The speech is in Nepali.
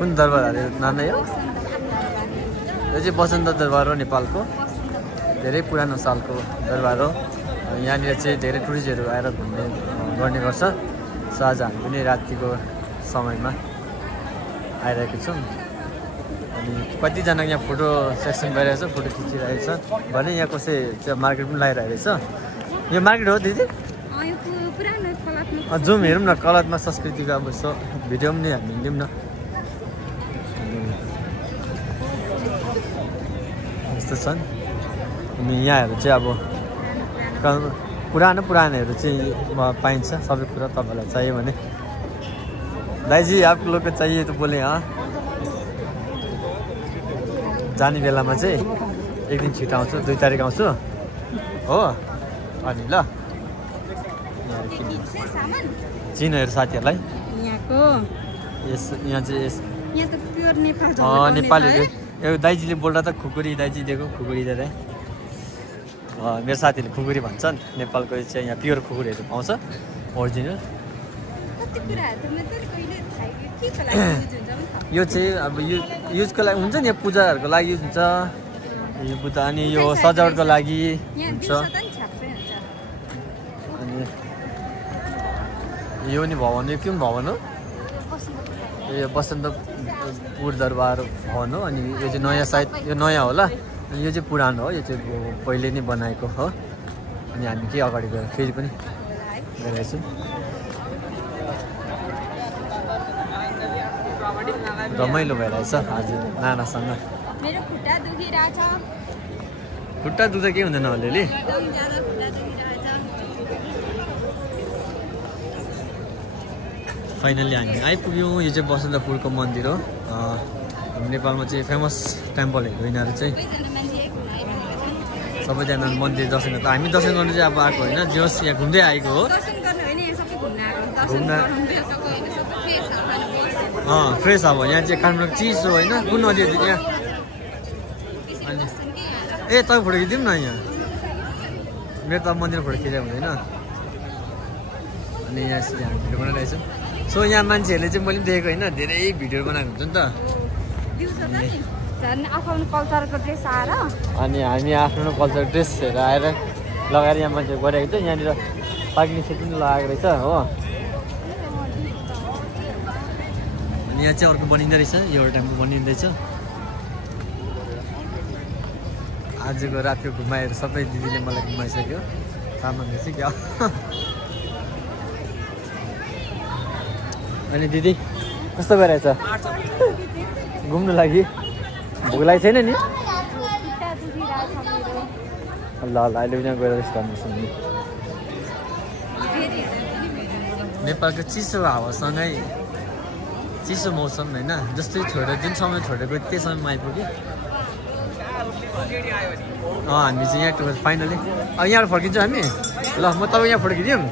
कुन दरबार अरे नाम नै हो? यो चाहिँ बसन्त दरबार हो नेपालको। धेरै पुरानो सालको दरबार हो। यहाँनिर चाहिँ धेरै टुरिस्टहरू आएर घुम्ने गर्ने गर्छ। सो आज हामी पनि रातिको समयमा आइरहेको छौँ। अनि कतिजना यहाँ फोटो सेक्सन भइरहेछ, फोटो खिचिरहेको छ भने यहाँ कसै चाहिँ मार्केट पनि लगाइरहेको छ। यो मार्केट हो दिदी? जुम हेरौँ न कलतमा संस्कृतिको अब यसो भिडियो पनि हामी लिऊँ न। यस्तो छन्। अनि यहाँहरू चाहिँ अब पुरानोहरू चाहिँ पाइन्छ सबै कुरा। तपाईँलाई चाहियो भने दाइ जी आप लोग को चाहिए तो बोले हाँ। जाने बेलामा चाहिँ एक दिन छिटो आउँछु, 2 तारिक आउँछु हो। अनि ल चिनहरू साथीहरूलाई यहाँ चाहिँ नेपालीहरू यो दाइजीले बोल्दा त खुकुरी दाइजी दिएको खुकुरी दिएर मेरो साथीहरूले खुकुरी भन्छन्। नेपालको चाहिँ यहाँ प्योर खुकुरीहरू पाउँछ ओरिजिनल। यो चाहिँ अब युजको लागि हुन्छ नि, यो पूजाहरूको लागि युज हुन्छ यो बुद्ध। अनि यो सजावटको लागि हुन्छ। अनि यो नि भवन, यो के भवन हो? यो बसन्तपुर दरबार भवन हो। अनि यो चाहिँ नयाँ सायद यो नयाँ होला। अनि यो चाहिँ पुरानो हो, यो चाहिँ पहिले नै बनाएको हो। अनि हामी के अगाडि गएर फेरि पनि गइरहेको छौँ। रमाइलो भइरहेछ आज नानासँग। खुट्टा दुख्दा केही हुँदैन अलिअलि। फाइनली हामी आइपुग्यौँ। यो चाहिँ बसन्तपुरको मन्दिर हो। नेपालमा चाहिँ फेमस टेम्पलहरू यिनीहरू चाहिँ सबैजना मन्दिर दर्शन गर्दा। हामी दर्शन गर्नु चाहिँ अब आएको होइन, जोस् यहाँ घुम्दै आएको हो। फ्रेस अब यहाँ चाहिँ काठमाडौँ चिसो होइन। कुन नदी हो यहाँ? अनि ए तपाईँ फोटो खिचिदिउँ न यहाँ। मेरो त मन्दिर फोटो खिचेको हुँदैन। अनि यहाँ हामी भिडियो बनाइरहेछौँ। सो यहाँ मान्छेहरूले चाहिँ मैले पनि देखेको होइन, धेरै भिडियो बनाएको हुन्छ नि त। अनि हामी आफ्नो कल्चर ड्रेसहरू आएर लगाएर यहाँ मान्छे गरेको छ। यहाँनिर पाक्ने सेट पनि लगाएको रहेछ हो। अनि यहाँ चाहिँ अर्को बनिँदो रहेछ, एउटा टाइमको बनिँदैछ। आजको रातको घुमाएर सबै दिदीले मलाई घुमाइसक्यो। सामानले चाहिँ क्या। अनि दिदी कस्तो भइरहेछ घुम्नु लागि? भोक लागेको छैन नि? ल अहिले पनि गएर रेस्ट गर्नुहोस् नि। नेपालको चिसो हावासँगै चिसो मौसम होइन, जस्तै जुन समय छोडेको त्यही समयमा आइपुग्यो। हामी चाहिँ यहाँ फाइनली अब यहाँबाट फर्किन्छौँ हामी। ल म तपाईँ यहाँ फोटो खिच्यौँ।